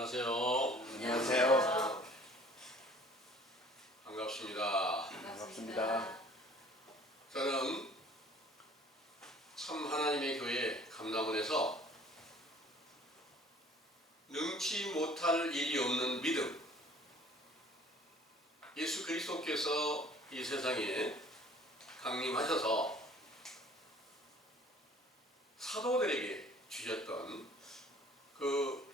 안녕하세요. 안녕하세요. 반갑습니다. 반갑습니다. 저는 참 하나님의 교회 감남원에서 능치 못할 일이 없는 믿음, 예수 그리스도께서 이 세상에 강림하셔서 사도들에게 주셨던 그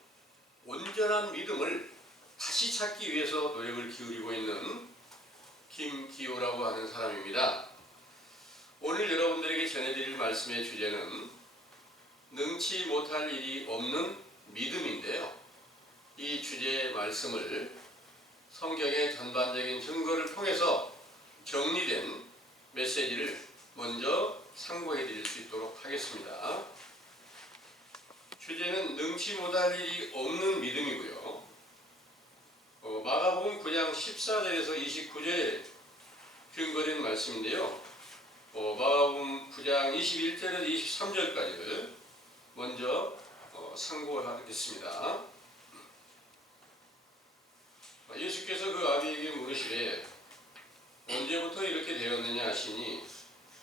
온전한 믿음을 다시 찾기 위해서 노력을 기울이고 있는 김기호라고 하는 사람입니다. 오늘 여러분들에게 전해드릴 말씀의 주제는 능치 못할 일이 없는 믿음인데요. 이 주제의 말씀을 성경의 전반적인 증거를 통해서 정리된 메시지를 먼저 상고해 드릴 수 있도록 하겠습니다. 주제는 능치 못할 일이 없는 믿음이고요. 마가복음 9장 14절에서 29절에 근거된 말씀인데요. 마가복음 9장 21절에서 23절까지를 먼저 상고하겠습니다. 예수께서 그 아비에게 물으시되 언제부터 이렇게 되었느냐 하시니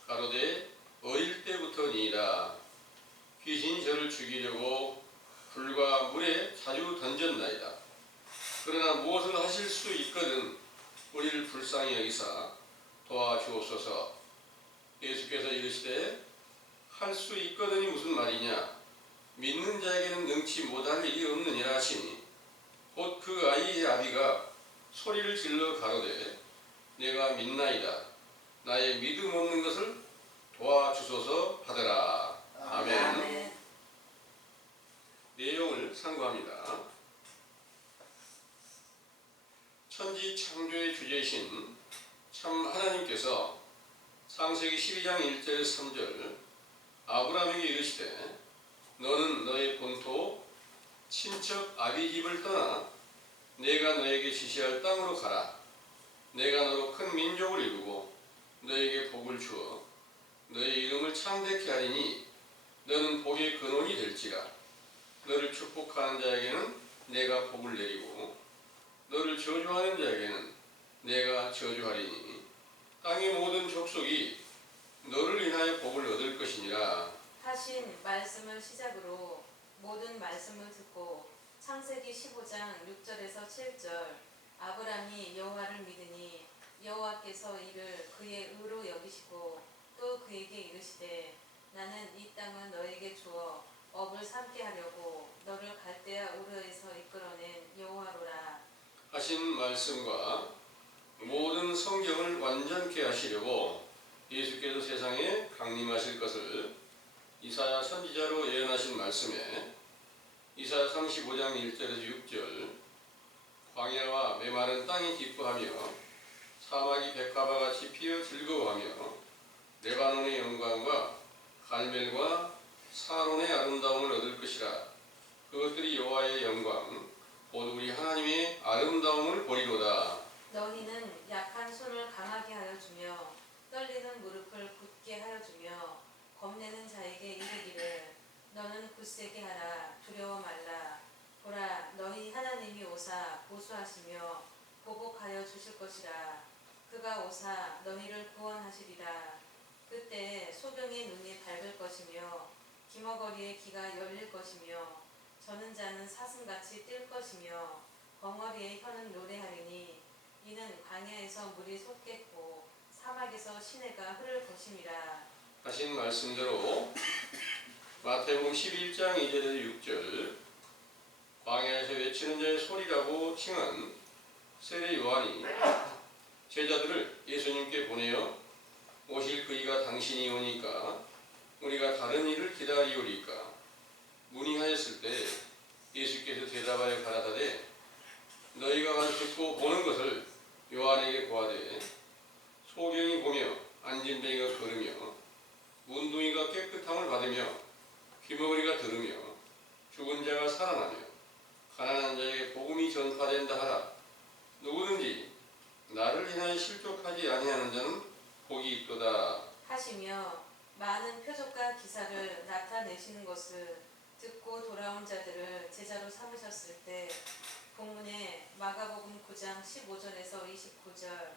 가로되 어릴 때부터니이다. 귀신이 저를 죽이려고 불과 물에 자주 던졌나이다. 그러나 무엇을 하실 수 있거든 우리를 불쌍히 여기사 도와주옵소서. 예수께서 이르시되 할 수 있거든이 무슨 말이냐? 믿는 자에게는 능치 못할 일이 없느니라 하시니 곧 그 아이의 아비가 소리를 질러 가로되 내가 믿나이다. 나의 믿음 없는 것을 도와주소서 하더라. 아멘. 내용을 상고합니다. 천지 창조의 주제이신 참 하나님께서 창세기 12장 1절 3절 아브라함에게 이르시되 너는 너의 본토 친척 아비 집을 떠나 내가 너에게 지시할 땅으로 가라. 내가 너로 큰 민족을 이루고 너에게 복을 주어 너의 이름을 창대케 하리니 너는 복의 근원이 될지라. 너를 축복하는 자에게는 내가 복을 내리고 너를 저주하는 자에게는 내가 저주하리니 땅의 모든 족속이 너를 인하여 복을 얻을 것이니라 하신 말씀을 시작으로 모든 말씀을 듣고 창세기 15장 6절에서 7절 아브람이 여호와를 믿으니 여호와께서 이를 그의 의로 여기시고 또 그에게 이르시되 나는 이 땅을 너에게 주어 업을 삼게 하려고 너를 갈대아 우르에서 이끌어낸 여호와로라. 하신 말씀과 모든 성경을 완전케 하시려고 예수께서 세상에 강림하실 것을 이사야 선지자로 예언하신 말씀에 이사야 35장 1절에서 6절 광야와 메마른 땅이 기뻐하며 사막이 백합화같이 피어 즐거워하며 레바논의 영광과 갈멜과 사론의 아름다움을 얻을 것이라. 그것들이 여호와의 영광 곧 우리 하나님의 아름다움을 보리로다. 너희는 약한 손을 강하게 하여 주며 떨리는 무릎을 굳게 하여 주며 겁내는 자에게 이르기를 너는 굳세게 하라. 두려워 말라. 보라 너희 하나님이 오사 보수하시며 보복하여 주실 것이라. 그가 오사 너희를 구원하시리라. 그때 소경의 눈이 밝을 것이며 기머거리의 귀가 열릴 것이며 저는 자는 사슴같이 뛸 것이며 벙어리의 혀는 노래하리니 이는 광야에서 물이 솟겠고 사막에서 시내가 흐를 것임이라. 하신 말씀대로 마태복음 11장 2절에서 6절 광야에서 외치는 자의 소리라고 칭한 세례 요한이 제자들을 예수님께 보내어 오실 그이가 당신이 오니까 우리가 다른 일을 기다리오리까 문의하였을 때 예수께서 대답하여 가라사대 너희가 가서 듣고 보는 것을 요한에게 고하되 소경이 보며 안진뱅이가 걸으며 문둥이가 깨끗함을 받으며 귀머거리가 들으며 죽은 자가 살아나며 가난한 자에게 복음이 전파된다 하라. 누구든지 나를 인하여 실족하지 아니하는 자는 복이 있도다 하시며 많은 표적과 기사를 나타내시는 것을 듣고 돌아온 자들을 제자로 삼으셨을 때 본문에 마가복음 9장 15절에서 29절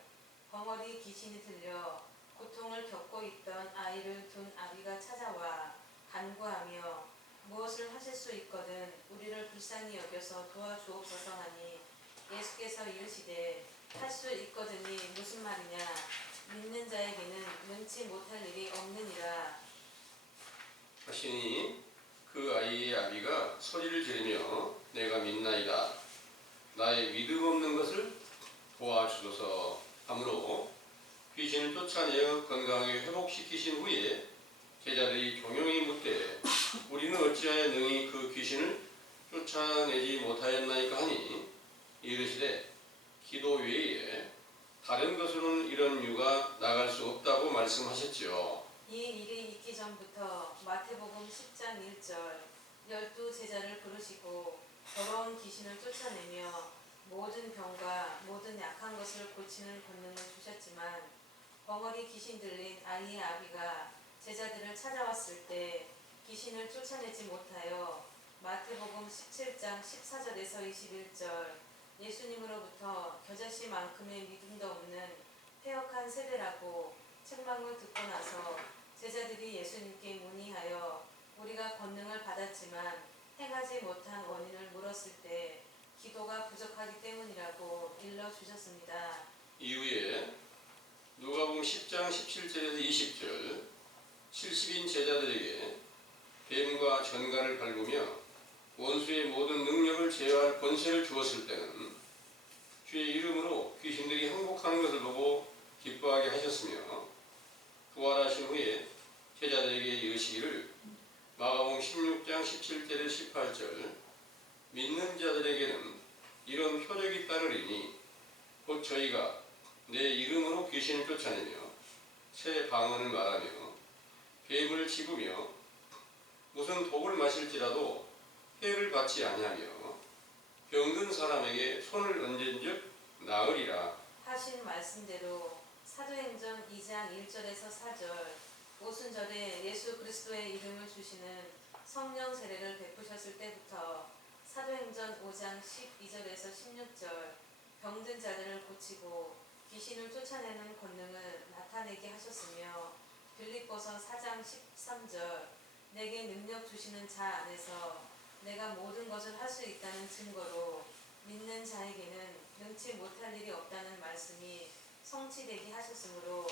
벙어리 귀신이 들려 고통을 겪고 있던 아이를 둔 아비가 찾아와 간구하며 무엇을 하실 수 있거든 우리를 불쌍히 여겨서 도와주옵소서 하니 예수께서 이르시되 할 수 있거든이 무슨 말이냐 믿는 자에게는 능치 못할 일이 없느니라. 하시니 그 아이의 아비가 소리를 지르며 내가 믿나이다. 나의 믿음 없는 것을 도와주소서 하므로 귀신을 쫓아내어 건강하게 회복시키신 후에 제자들이 종용이 묻되 우리는 어찌하여 능히 그 귀신을 쫓아내지 못하였나이까 하니 이르시되 기도 외에 다른 것으로는 이런 유가 나갈 수 없다고 말씀하셨지요. 이 일이 있기 전부터 마태복음 10장 1절 12 제자를 부르시고 더러운 귀신을 쫓아내며 모든 병과 모든 약한 것을 고치는 권능을 주셨지만 벙어리 귀신 들린 아이의 아비가 제자들을 찾아왔을 때 귀신을 쫓아내지 못하여 마태복음 17장 14절에서 21절 예수님으로부터 겨자씨만큼의 믿음도 없는 패역한 세대라고 책망을 듣고 나서 제자들이 예수님께 문의하여 우리가 권능을 받았지만 행하지 못한 원인을 물었을 때 기도가 부족하기 때문이라고 일러주셨습니다. 이후에 누가복음 10장 17절에서 20절 70인 제자들에게 뱀과 전갈을 밟으며 원수의 모든 능력을 제어할 권세를 주었을 때는 주의 이름으로 귀신들이 항복하는 것을 보고 기뻐하게 하셨으며 부활하신 후에 제자들에게 이르시기를 마가복음 16장 17절에서 18절 믿는 자들에게는 이런 표적이 따르리니 곧 저희가 내 이름으로 귀신을 쫓아내며 새 방언을 말하며 뱀을 집으며 무슨 독을 마실지라도 해를 받지 아니하며 병든 사람에게 손을 얹은즉 나으리라. 하신 말씀대로 사도행전 2장 1절에서 4절 오순절에 예수 그리스도의 이름을 주시는 성령 세례를 베푸셨을 때부터 사도행전 5장 12절에서 16절 병든 자들을 고치고 귀신을 쫓아내는 권능을 나타내게 하셨으며 빌립보서 4장 13절 내게 능력 주시는 자 안에서 내가 모든 것을 할 수 있다는 증거로 믿는 자에게는 능치 못할 일이 없다는 말씀이 성취되게 하셨으므로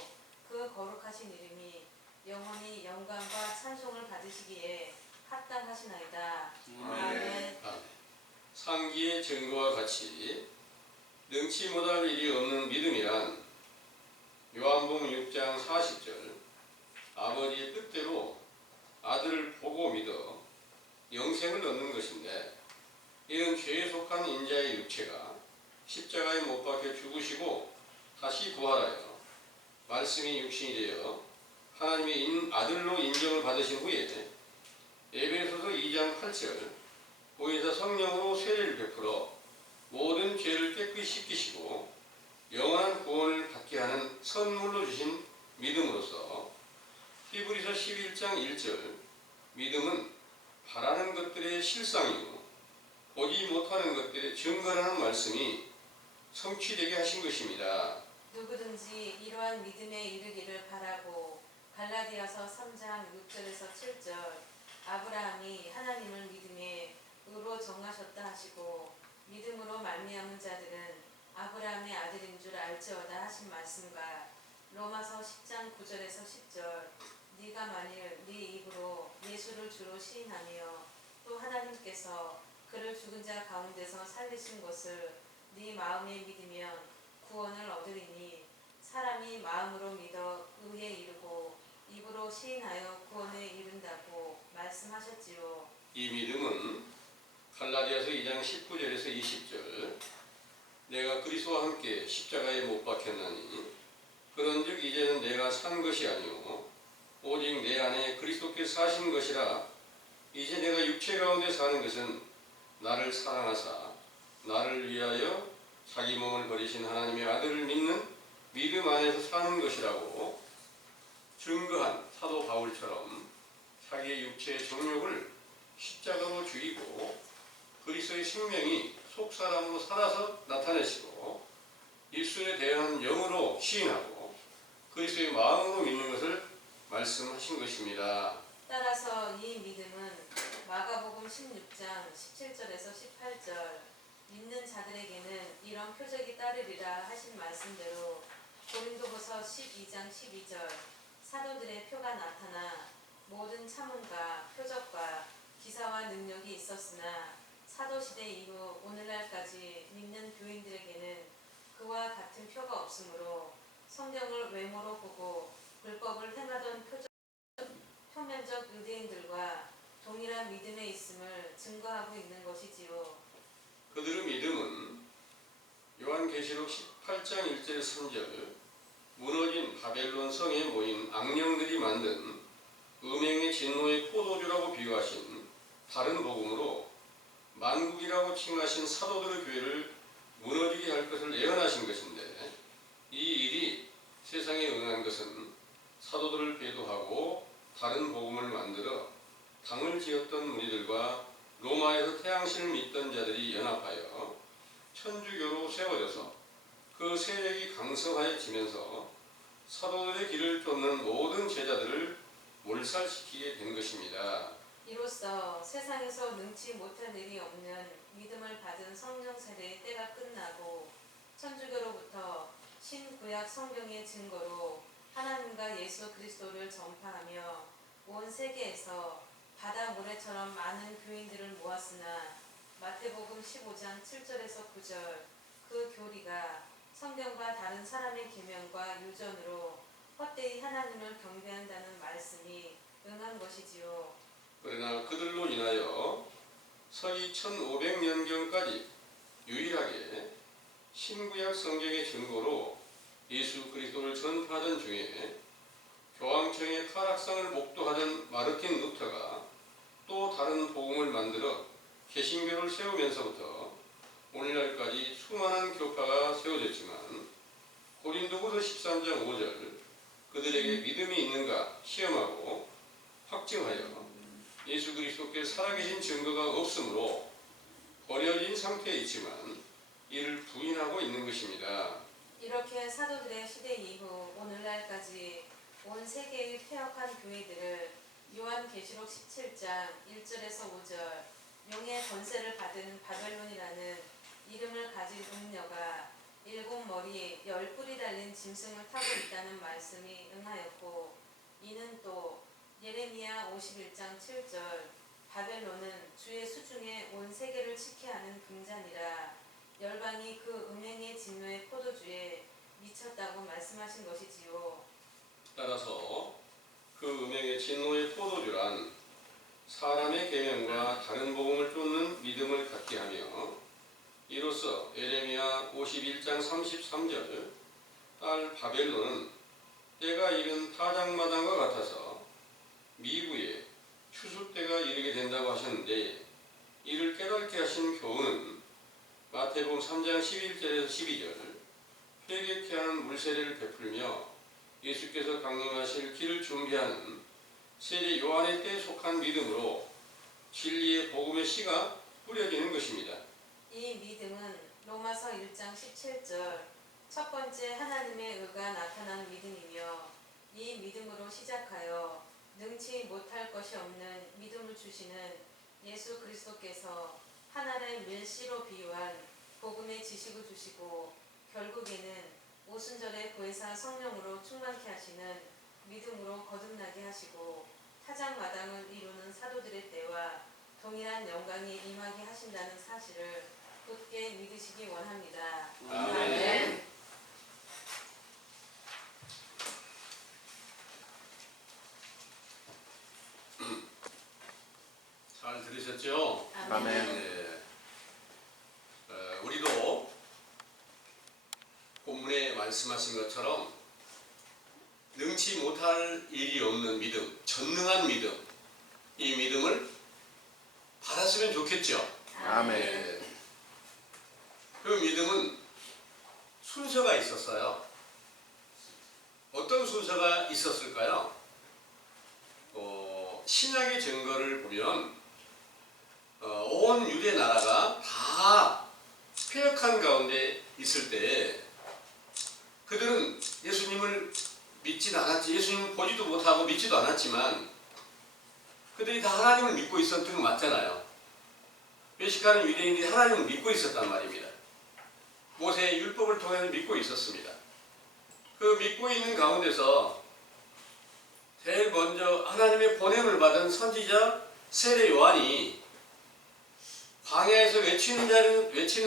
그 거룩하신 이름이 영원히 영광과 찬송을 받으시기에 합당하시나이다. 아멘. 상기의 증거와 같이 능치 못할 일이 없는 믿음이란 요한복음 6장 40절 아버지의 뜻대로 아들을 보고 믿어 영생을 얻는 것인데 이는 죄에 속한 인자의 육체가 십자가에 못 박혀 죽으시고 다시 부활하여 말씀이 육신이 되어 하나님의 아들로 인정을 받으신 후에 에베소서 2장 8절 보혜사 성령으로 세례를 베풀어 모든 죄를 깨끗이 씻기시고 영원한 구원을 받게 하는 선물로 주신 믿음으로서 히브리서 11장 1절 믿음은 바라는 것들의 실상이고 보지 못하는 것들의 증거라는 말씀이 성취되게 하신 것입니다. 누구든지 이러한 믿음에 이르기를 바라고 갈라디아서 3장 6절에서 7절 아브라함이 하나님을 믿음에 의로 정하셨다 하시고 믿음으로 말미암은 자들은 아브라함의 아들인 줄 알지어다 하신 말씀과 로마서 10장 9절에서 10절 네가 만일 네 입으로 예수를 주로 시인하며 또 하나님께서 그를 죽은 자 가운데서 살리신 것을 네 마음에 믿으면 구원을 얻으리니 사람이 마음으로 믿어 의에 이르고 입으로 시인하여 구원에 이른다고 말씀하셨지요. 이 믿음은 갈라디아서 2장 19절에서 20절 내가 그리스도와 함께 십자가에 못 박혔나니 그런즉 이제는 내가 산 것이 아니오 오직 내 안에 그리스도께서 사신 것이라 이제 내가 육체 가운데 사는 것은 나를 사랑하사 나를 위하여 자기 몸을 버리신 하나님의 아들을 믿는 믿음 안에서 사는 것이라고 증거한 사도 바울처럼 자기의 육체의 정욕을 십자가로 죽이고 그리스도의 생명이 속사람으로 살아서 나타내시고 입술에 대한 영으로 시인하고 그리스도의 마음으로 믿는 것을 말씀하신 것입니다. 따라서 이 믿음은 마가복음 16장 17절에서 18절 믿는 자들에게는 이런 표적이 따르리라 하신 말씀대로 고린도후서 12장 12절 사도들의 표가 나타나 모든 차문과 표적과 기사와 능력이 있었으나 사도시대 이후 오늘날까지 믿는 교인들에게는 그와 같은 표가 없으므로 성경을 외모로 보고 불법을 행하던 표면적 유대인들과 동일한 믿음에 있음을 증거하고 있는 것이지요. 그들의 믿음은 요한계시록 18장 1절 3절 무너진 바벨론 성에 모인 악령들이 만든 음행의 진노의 포도주라고 비유하신 다른 복음으로 만국이라고 칭하신 사도들의 교회를 무너지게 할 것을 예언하신 것인데 이 일이 세상에 응한 것은 사도들을 배도하고 다른 복음을 만들어 당을 지었던 무리들과 로마에서 태양신을 믿던 자들이 연합하여 천주교로 세워져서 그 세력이 강성하여지면서 사도들의 길을 쫓는 모든 제자들을 몰살시키게 된 것입니다. 이로써 세상에서 능치 못할 일이 없는 믿음을 받은 성령 세례의 때가 끝나고 천주교로부터 신구약 성경의 증거로 하나님과 예수 그리스도를 전파하며 온 세계에서 바다 모래처럼 많은 교인들을 모았으나 마태복음 15장 7절에서 9절 그 교리가 성경과 다른 사람의 계명과 유전으로 헛되이 하나님을 경배한다는 말씀이 응한 것이지요. 그러나 그들로 인하여 서기 1500년경까지 유일하게 신구약 성경의 증거로 예수 그리스도를 전파하던 중에 교황청의 타락상을 목도하던 마르틴 루터가 또 다른 복음을 만들어 개신교를 세우면서부터 오늘날까지 수많은 교파가 세워졌지만 고린도후서 13장 5절 그들에게 믿음이 있는가 시험하고 확증하여 예수 그리스도께 살아계신 증거가 없으므로 버려진 상태에 있지만 이를 부인하고 있는 것입니다. 이렇게 사도들의 시대 이후 오늘날까지 온 세계의 폐역한 교회들을 요한계시록 17장 1절에서 5절 용의 권세를 받은 바벨론이라는 이름을 가진 음녀가 7머리 10뿔이 달린 짐승을 타고 있다는 말씀이 응하였고 이는 또 예레미야 51장 7절 바벨론은 주의 수중에 온 세계를 치게 하는 금잔이라 열방이 그 음행의 진노의 포도주에 미쳤다고 말씀하신 것이지요. 따라서 그 음행의 진노의 포도주란 사람의 계명과 다른 복음을 쫓는 믿음을 갖게 하며 이로써 예레미야 51장 33절 딸 바벨론은 때가 이른 타작마당과 같아서 미구에 추수 때가 이르게 된다고 하셨는데 이를 깨닫게 하신 교훈은 마태복음 3장 11절에서 12절 회개케 하는 물세례를 베풀며 예수께서 강림하실 길을 준비하는 세례 요한의 때에 속한 믿음으로 진리의 복음의 씨가 뿌려지는 것입니다. 이 믿음은 로마서 1장 17절 첫 번째 하나님의 의가 나타난 믿음이며 이 믿음으로 시작하여 능치 못할 것이 없는 믿음을 주시는 예수 그리스도께서 하나를 밀씨로 비유한 복음의 지식을 주시고 결국에는 오순절에 보혜사 성령으로 충만케 하시는 믿음으로 거듭나게 하시고 타작마당을 이루는 사도들의 때와 동일한 영광이 임하게 하신다는 사실을 굳게 믿으시기 원합니다. 아멘. 잘 들으셨죠? 아멘. 네. 우리도 본문에 말씀하신 것처럼 능치 못할 일이 없는 믿음, 전능한 믿음, 이 믿음을 받았으면 좋겠죠. 아멘. 네. 그 믿음은 순서가 있었어요. 어떤 순서가 있었을까요? 신약의 증거를 보면 온 유대 나라가 다 폐역한 가운데 있을 때 그들은 예수님을 믿지는 않았지. 예수님을 보지도 못하고 믿지도 않았지만 그들이 다 하나님을 믿고 있었던 거 맞잖아요. 외식하는 유대인들이 하나님을 믿고 있었단 말입니다. 모세의 율법을 통해서 믿고 있었습니다. 그 믿고 있는 가운데서 제일 먼저 하나님의 보냄을 받은 선지자 세례 요한이 광야에서 외치는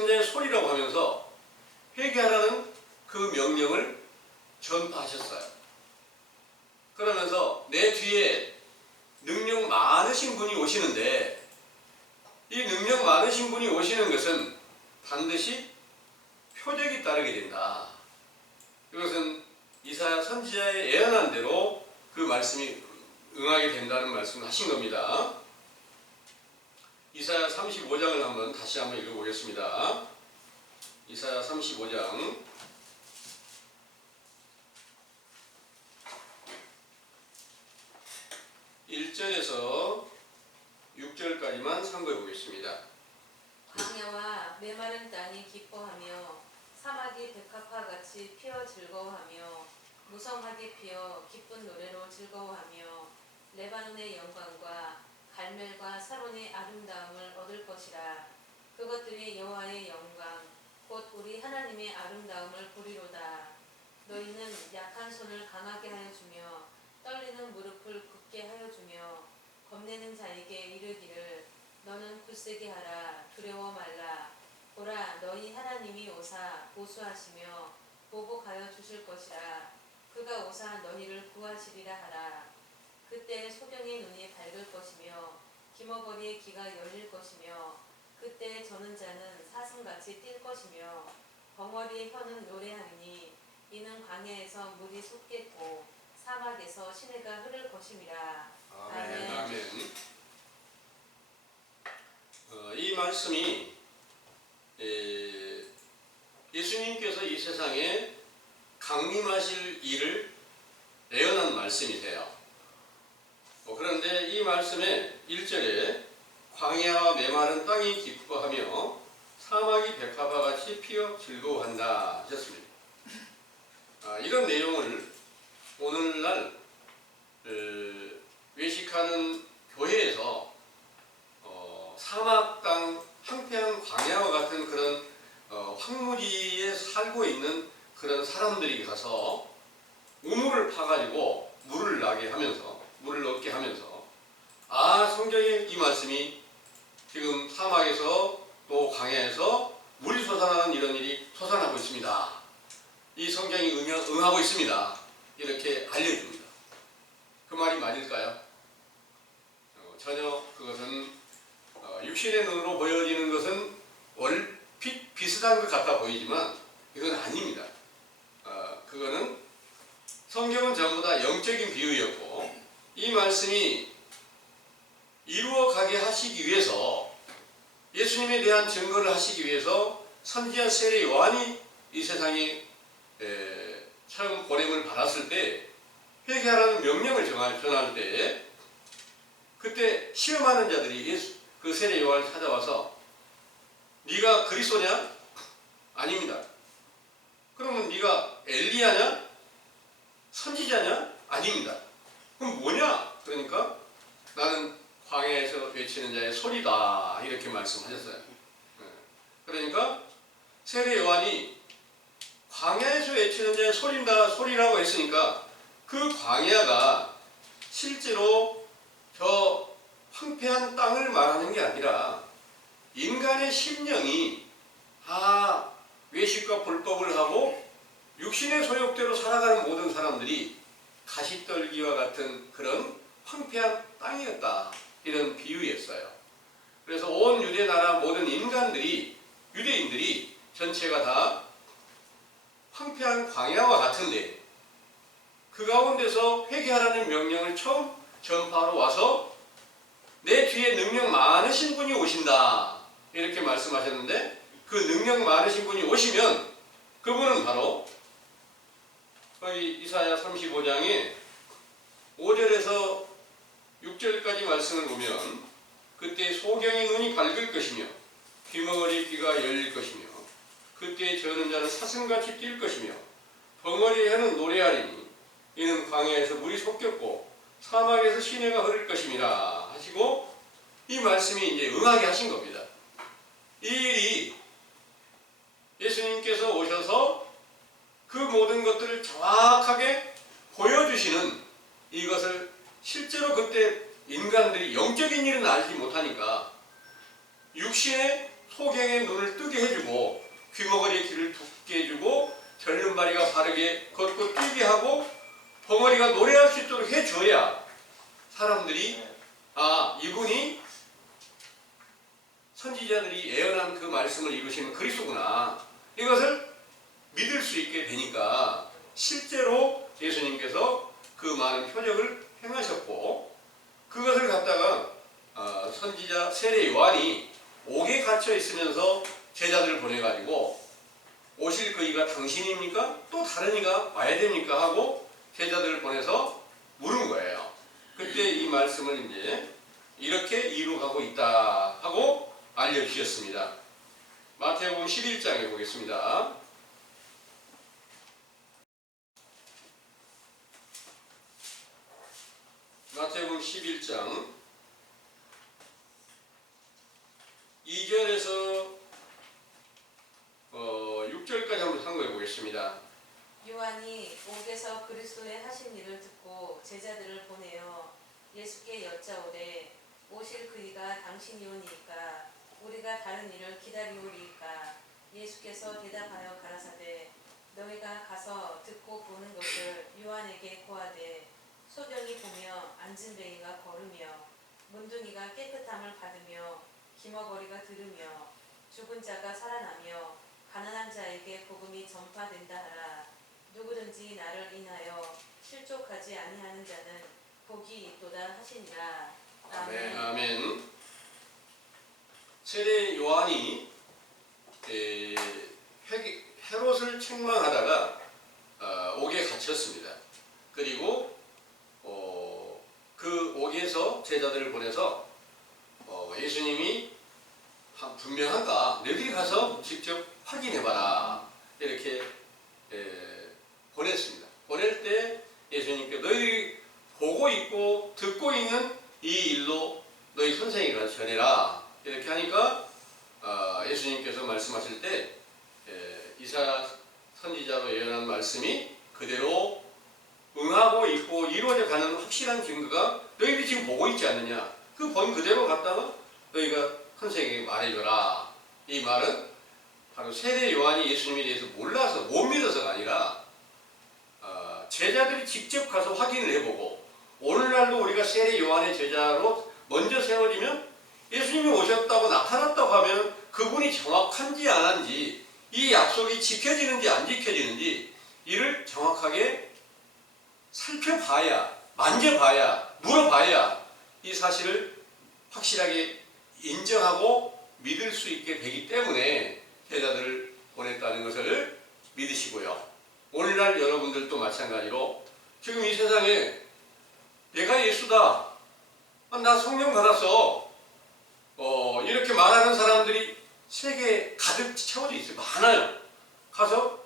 자의 소리라고 하면서 회개하라는 그 명령을 전파하셨어요. 그러면서 내 뒤에 능력 많으신 분이 오시는데 이 능력 많으신 분이 오시는 것은 반드시 표적이 따르게 된다. 이것은 이사야 선지자의 예언한 대로 그 말씀이 응하게 된다는 말씀을 하신 겁니다. 이사야 35장을 다시 한번 읽어보겠습니다. 이사야 35장 1절에서 6절까지만 참고해 보겠습니다. 광야와 메마른 땅이 기뻐하며 사막이 백합화같이 피어 즐거워하며 무성하게 피어 기쁜 노래로 즐거워하며 레바논의 영광과 갈멜과 사론의 아름다움을 얻을 것이라. 그것들이 여호와의 영광 곧 우리 하나님의 아름다움을 보리로다. 너희는 약한 손을 강하게 하여 주며 떨리는 무릎을 굳게 하여 주며 겁내는 자에게 이르기를 너는 굳세게 하라 두려워 말라. 보라 너희 하나님이 오사 보수하시며 보복하여 주실 것이라. 그가 오사 너희를 구하시리라 하라. 그때 소경의 눈이 밝을 것이며 기머거리의 귀가 열릴 것이며 그때 저는 자는 사슴같이 뛸 것이며 벙어리의 혀는 노래하리니 이는 광야에서 물이 솟겠고 사막에서 시내가 흐를 것임이라. 아멘. 아멘. 이 말씀이 예수님께서 이 세상에 강림하실 일을 예언한 말씀이세요. 그런데 이 말씀에 1절에 광야와 메마른 땅이 기뻐하며 사막이 백합화같이 피어 즐거워한다 하셨습니다. 이런 내용을 오늘날 외식하는 교회에서 사막 땅 황폐한 광야와 같은 그런 황무지에 살고 있는 그런 사람들이 가서 우물을 파가지고 물을 나게 하면서 물을 얻게 하면서 성경의 이 말씀이 지금 사막에서 또 광야에서 물이 솟아나는 이런 일이 솟아나고 있습니다. 이 성경이 응하고 있습니다. 이렇게 알려줍니다. 그 말이 맞을까요? 전혀 그것은 육신의 눈으로 보여지는 것은 얼핏 비슷한 것 같아 보이지만 이건 아닙니다. 그거는 성경은 전부 다 영적인 비유였고 이 말씀이 이루어가게 하시기 위해서 예수님에 대한 증거를 하시기 위해서 선지자 세례 요한이 이 세상에 처음 보냄을 받았을 때 회개하라는 명령을 전할 때 그때 시험하는 자들이 그 세례 요한을 찾아와서 네가 그리스도냐? 아닙니다. 그러면 네가 엘리야냐? 선지자냐? 아닙니다. 그럼 뭐냐? 그러니까 나는 광야에서 외치는 자의 소리다 이렇게 말씀하셨어요. 그러니까 세례 요한이 광야에서 외치는 자의 소리라고 했으니까 그 광야가 실제로 저 황폐한 땅을 말하는 게 아니라 인간의 심령이 외식과 불법을 하고 육신의 소욕대로 살아가는 모든 사람들이 가시떨기와 같은 그런 황폐한 땅이었다. 이런 비유였어요. 그래서 온 유대 나라 모든 유대인들이 전체가 다 황폐한 광야와 같은데 그 가운데서 회개하라는 명령을 처음 전파하러 와서 내 뒤에 능력 많으신 분이 오신다 이렇게 말씀하셨는데 그 능력 많으신 분이 오시면 그분은 바로 거기 이사야 35장에 5절에서 6절까지 말씀을 보면 그때 소경의 눈이 밝을 것이며 귀머거리 귀가 열릴 것이며 그때 저는 자는 사슴같이 뛸 것이며 벙어리의 혀는 노래하리니 이는 광야에서 물이 솟겼고 사막에서 시내가 흐를 것임이라 하시고 이 말씀이 이제 응하게 하신 겁니다. 이 일이 예수님께서 오셔서 그 모든 것들을 정확하게 보여주시는 이것을 실제로 그때 인간들이 영적인 일은 알지 못하니까 육신의 소경의 눈을 뜨게 해주고 귀머거리의 귀를 듣게 해주고 절름발이가 바르게 걷고 뛰게 하고 벙어리가 노래할 수 있도록 해줘야 사람들이 아 이분이 선지자들이 예언한 그 말씀을 이루시는 그리스도구나 이것을 믿을 수 있게 되니까 실제로 예수님께서 그 많은 표적을 행하셨고 그것을 갖다가 선지자 세례 요한이 옥에 갇혀 있으면서 제자들을 보내가지고 오실 그이가 당신입니까? 또 다른 이가 와야 됩니까? 하고 제자들을 보내서 물은 거예요. 그때 이 말씀을 이제 이렇게 이루어가고 있다 하고 알려주셨습니다. 마태복음 11장에 보겠습니다. 마태복음 11장 2절에서 6절까지 한번 참고해 보겠습니다. 요한이 옥에서 그리스도의 하신 일을 듣고 제자들을 보내어 예수께 여짜오되 오실 그이가 당신이오니이까 우리가 다른 일을 기다리오리이까 예수께서 대답하여 가라사대 너희가 가서 듣고 보는 것을 요한에게 고하되 소경이 보며 앉은 뱅이가 걸으며 문둥이가 깨끗함을 받으며 기머거리가 들으며 죽은 자가 살아나며 가난한 자에게 복음이 전파된다 하라. 누구든지 나를 인하여 실족하지 아니하는 자는 복이 있도다 하시니라. 아멘. 아멘. 세례 요한이 헤롯을 책망하다가 옥에 갇혔습니다. 그리고 그 옥에서 제자들을 보내서 예수님이 분명한가 너희들이 가서 직접 확인해봐라 이렇게 보냈습니다. 보낼 때 예수님께 너희들이 보고 있고 듣고 있는 이 일로 너희 선생에게 가서 전해라 이렇게 하니까 예수님께서 말씀하실 때 이사야 선지자로 예언한 말씀이 그대로 응하고 있고 이루어져 가는 확실한 증거가 너희들이 지금 보고 있지 않느냐. 그 본 그대로 갖다가 너희가 선생에게 말해줘라. 이 말은 바로 세례 요한이 예수님에 대해서 몰라서 못 믿어서가 아니라 제자들이 직접 가서 확인을 해보고 오늘날도 우리가 세례 요한의 제자로 먼저 세워지면 예수님이 오셨다고 나타났다고 하면 그분이 정확한지 안 한지 이 약속이 지켜지는지 안 지켜지는지 이를 정확하게 살펴봐야 만져봐야 물어봐야 이 사실을 확실하게 인정하고 믿을 수 있게 되기 때문에 제자들을 보냈다는 것을 믿으시고요. 오늘날 여러분들도 마찬가지로 지금 이 세상에 내가 예수다. 나 성령 받았어. 이렇게 말하는 사람들이 세계에 가득 채워져 있어요. 많아요. 가서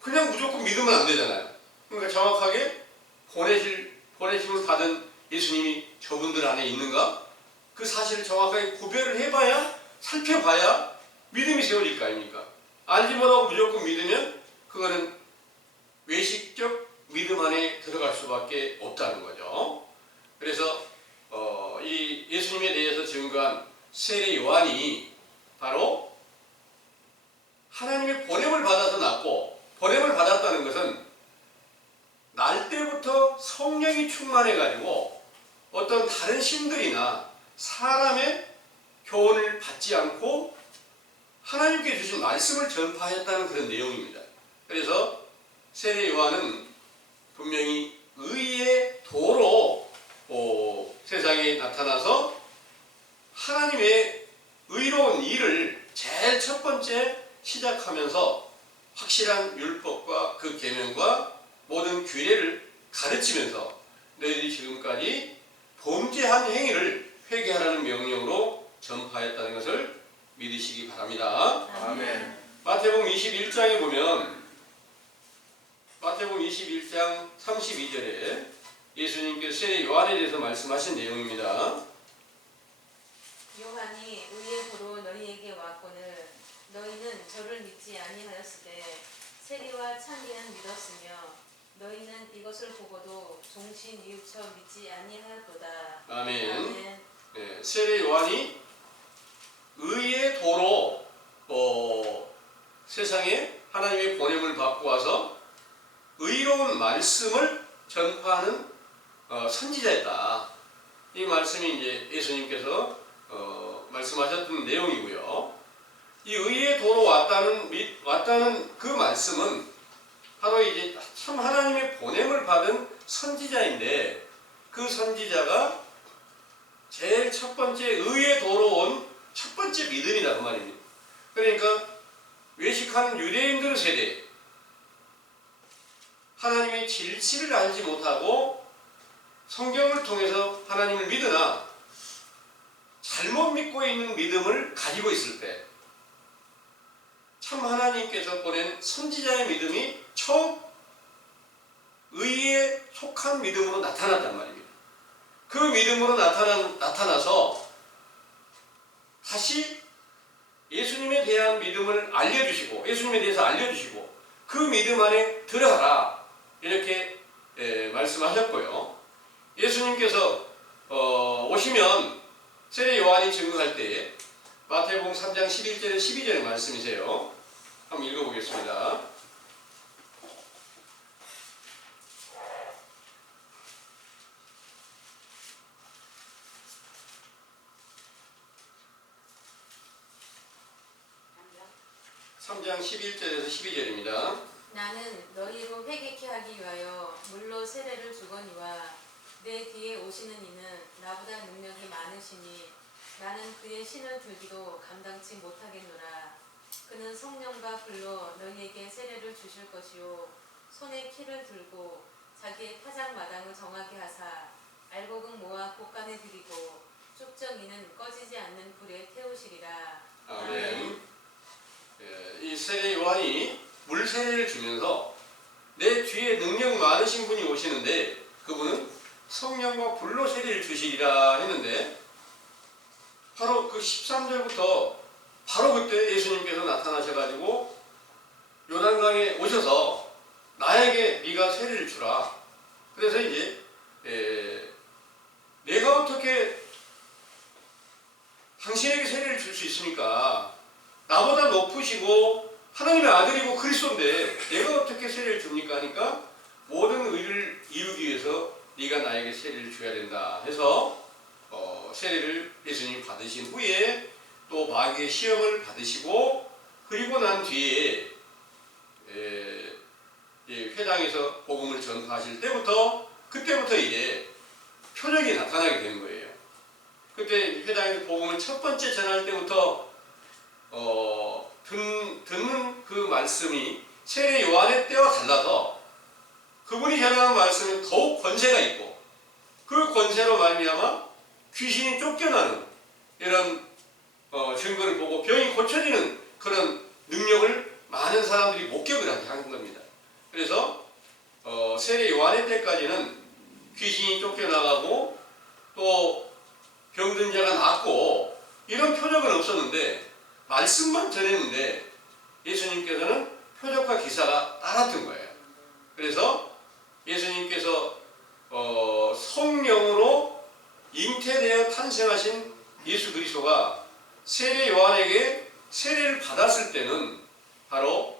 그냥 무조건 믿으면 안 되잖아요. 그러니까 정확하게 보내심을 받은 예수님이 저분들 안에 있는가? 그 사실을 정확하게 구별을 해봐야 살펴봐야 믿음이 세워질 거 아닙니까? 알지 못하고 무조건 믿으면 그거는 외식적 믿음 안에 들어갈 수밖에 없다는 거죠. 그래서 이 예수님에 대해서 증거한 세례 요한이 바로 하나님의 보냄을 받아서 낳고 보냄을 받았다는 것은 날 때부터 성령이 충만해가지고 어떤 다른 신들이나 사람의 교훈을 받지 않고 하나님께 주신 말씀을 전파했다는 그런 내용입니다. 그래서 세례 요한은 분명히 의의 도로 세상에 나타나서 하나님의 의로운 일을 제일 첫 번째 시작하면서 확실한 율법과 그 계명과 모든 규례를 가르치면서 너희들이 지금까지 범죄한 행위를 회개하라는 명령으로 21장에 보면 마태복음 21장 32절에 예수님께서 세례 요한에 대해서 말씀하신 내용입니다. 요한이 의의 도로 너희에게 왔거늘 너희는 저를 믿지 아니하였으되 세리와 참기는 믿었으며 너희는 이것을 보고도 종신 이웃처 믿지 아니하였도다. 아멘. 아멘. 네, 세례 요한이 의의 도로 세상에 하나님의 보냄을 받고 와서 의로운 말씀을 전파하는 선지자였다. 이 말씀이 이제 예수님께서 말씀하셨던 내용이고요. 이 의의 도로 왔다는 그 말씀은 바로 이제 참 하나님의 보냄을 받은 선지자인데 그 선지자가 제일 첫 번째 의의 도로 온 첫 번째 믿음이다 그 말입니다. 그러니까 외식하는 유대인들 세대 하나님의 진실을 알지 못하고 성경을 통해서 하나님을 믿으나 잘못 믿고 있는 믿음을 가지고 있을 때 참 하나님께서 보낸 선지자의 믿음이 처음 의에 속한 믿음으로 나타났단 말입니다. 그 믿음으로 나타나서 다시 예수님에 대한 믿음을 알려주시고 예수님에 대해서 알려주시고 그 믿음 안에 들어가라 이렇게 말씀하셨고요. 예수님께서 오시면 세례 요한이 증거할 때 마태복음 3장 11절에 12절의 말씀이세요. 한번 읽어보겠습니다. (3장 11절에서 12절입니다) 나는 너희로 회개케 하기 위하여 물로 세례를 주거니와 내 뒤에 오시는 이는 나보다 능력이 많으시니 나는 그의 신을 들기도 감당치 못하겠노라. 그는 성령과 불로 너희에게 세례를 주실 것이요 손에 키를 들고 자기의 타작마당을 정하게 하사 알곡은 모아 곳간에 들이고 쭉정이는 꺼지지 않는 불에 태우시리라. 아멘. 이 세례 요한이 물 세례를 주면서 내 뒤에 능력 많으신 분이 오시는데 그분은 성령과 불로 세례를 주시리라 했는데 바로 그 13절부터 바로 그때 예수님께서 나타나셔가지고 요단강에 오셔서 나에게 네가 세례를 주라. 그래서 이제 내가 어떻게 당신에게 세례를 줄 수 있습니까? 나보다 높으시고 하나님의 아들이고 그리스도인데 내가 어떻게 세례를 줍니까? 하니까 모든 의를 이루기 위해서 네가 나에게 세례를 줘야 된다 해서 세례를 예수님이 받으신 후에 또 마귀의 시험을 받으시고 그리고 난 뒤에 회당에서 복음을 전파하실 때부터 그때부터 이제 표적이 나타나게 되는 거예요. 그때 회당에서 복음을 첫 번째 전할 때부터 듣는 그 말씀이 세례 요한의 때와 달라서 그분이 전하는 말씀은 더욱 권세가 있고 그 권세로 말미암아 귀신이 쫓겨나는 이런 증거를 보고 병이 고쳐지는 그런 능력을 많은 사람들이 목격을 하게 하는 겁니다. 그래서 세례 요한의 때까지는 귀신이 쫓겨나가고 또 병든 자가 낫고 이런 표적은 없었는데 말씀만 전했는데 예수님께서는 표적과 기사가 따랐던 거예요. 그래서 예수님께서 성령으로 잉태되어 탄생하신 예수 그리스도가 세례 요한에게 세례를 받았을 때는 바로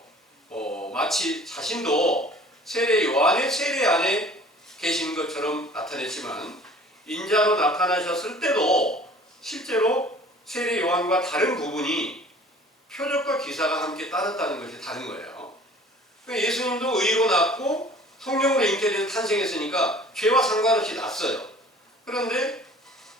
마치 자신도 세례 요한의 세례 안에 계신 것처럼 나타냈지만 인자로 나타나셨을 때도 실제로 세례 요한과 다른 부분이 표적과 기사가 함께 따랐다는 것이 다른 거예요. 예수님도 의로 낳고 성령으로 잉태되어 탄생했으니까 죄와 상관없이 났어요. 그런데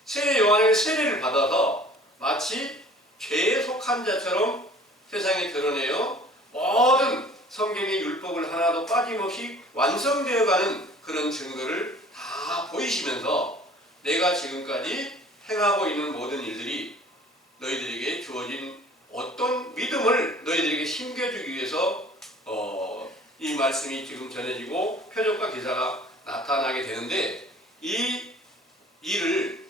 세례 요한의 세례를 받아서 마치 죄에 속한 자처럼 세상에 드러내어 모든 성경의 율법을 하나도 빠짐없이 완성되어가는 그런 증거를 다 보이시면서 내가 지금까지 행하고 있는 모든 일들이 너희들에게 주어진 어떤 믿음을 너희들에게 심겨 보여주기 위해서 이 말씀이 지금 전해지고 표적과 기사가 나타나게 되는데, 이 일을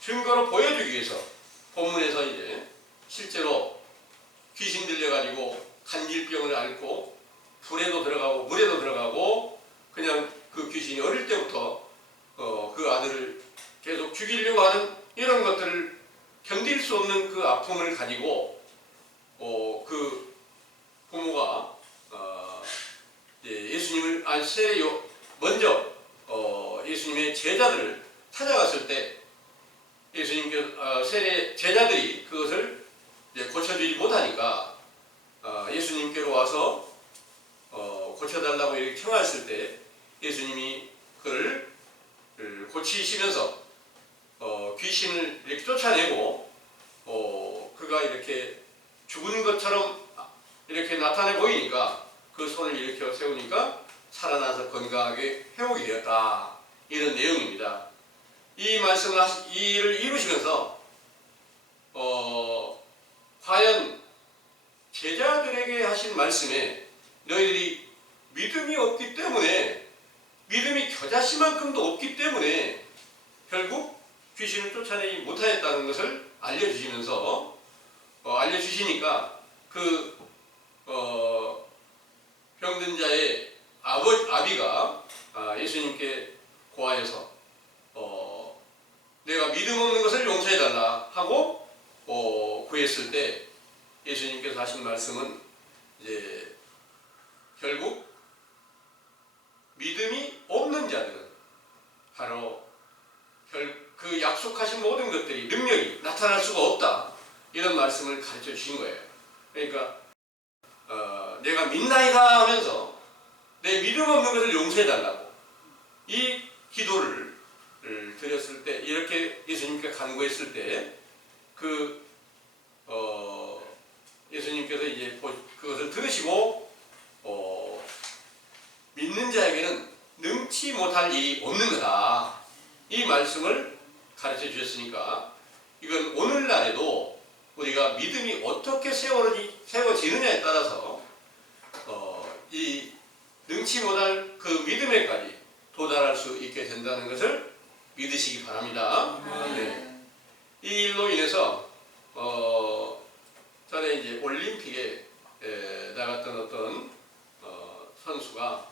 증거로 보여주기 위해서 본문에서 이제 실제로 귀신 들려가지고 간질병을 앓고 불에도 들어가고 물에도 들어가고 그냥 그 귀신이 어릴 때부터 그 아들을 계속 죽이려고 하는 이런 것들을 견딜 수 없는 그 아픔을 가지고 그 부모가 예수님을 먼저 예수님의 제자들을 찾아갔을 때 세례 제자들이 그것을 고쳐주지 못하니까 예수님께로 와서 고쳐달라고 이렇게 청하였을 때 예수님이 그를 고치시면서 귀신을 이렇게 쫓아내고 그가 이렇게 죽은 것처럼 이렇게 나타내 보이니까 그 손을 일으켜 세우니까 살아나서 건강하게 회복이 되었다, 이런 내용입니다. 이 말씀을 이 일을 이루시면서 과연 제자들에게 하신 말씀에 너희들이 믿음이 없기 때문에, 믿음이 겨자씨만큼도 없기 때문에 결국 귀신을 쫓아내지 못하였다는 것을 알려주시니까 그 병든 자의 아비가 예수님께 고하여서 내가 믿음 없는 것을 용서해달라 하고 구했을 때 예수님께서 하신 말씀은 이제 결국 믿음이 없는 자들은 바로 그 약속하신 모든 것들이, 능력이 나타날 수가 없다, 이런 말씀을 가르쳐 주신 거예요. 그러니까 내가 믿나이다 하면서 내 믿음 없는 것을 용서해달라고 이 기도를 드렸을 때, 이렇게 예수님께 간구했을 때 예수님께서 이제 그것을 들으시고 믿는 자에게는 능치 못할 일이 없는 거다, 이 말씀을 가르쳐 주셨으니까 이건 오늘날에도 우리가 믿음이 어떻게 세워지느냐에 따라서 이 능치 못할 그 믿음에까지 도달할 수 있게 된다는 것을 믿으시기 바랍니다. 네. 이 일로 인해서 전에 이제 올림픽에 나갔던 어떤 선수가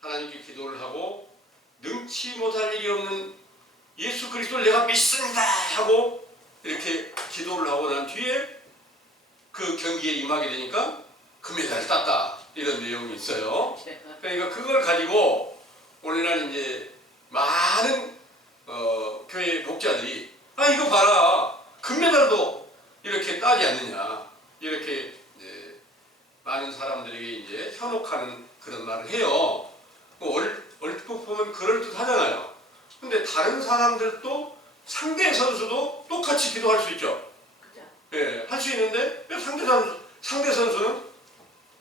하나님께 기도를 하고 능치 못할 일이 없는 예수 그리스도를 내가 믿습니다 하고 이렇게 기도를 하고 난 뒤에 그 경기에 임하게 되니까 금메달을 땄다, 이런 내용이 있어요. 그러니까 그걸 가지고 오늘날 이제 많은 교회 목자들이 이거 봐라, 금메달도 이렇게 따지 않느냐, 이렇게 많은 사람들에게 이제 현혹하는 그런 말을 해요. 얼핏 보면 그럴듯 하잖아요. 근데 다른 사람들도, 상대 선수도 똑같이 기도할 수 있죠. 예, 할 수 있는데 왜 상대 선수는